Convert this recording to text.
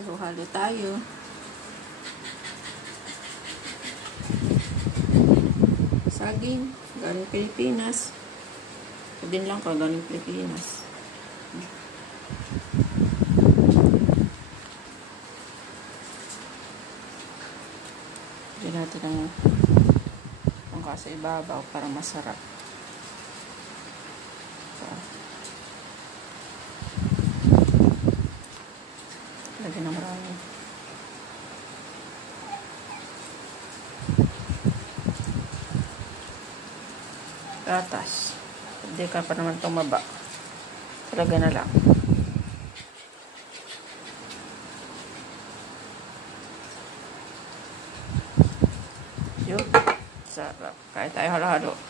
Halo-halo tayo. Saging, galing Pilipinas. Ito din lang ko, galing Pilipinas. Lagyan natin ng tangka sa ibabaw para masarap. Lagyan ng marami. Gatas. Hindi ka pa naman tumaba. Talaga na lang. Yun. Sarap. Kahit tayo halo-halo.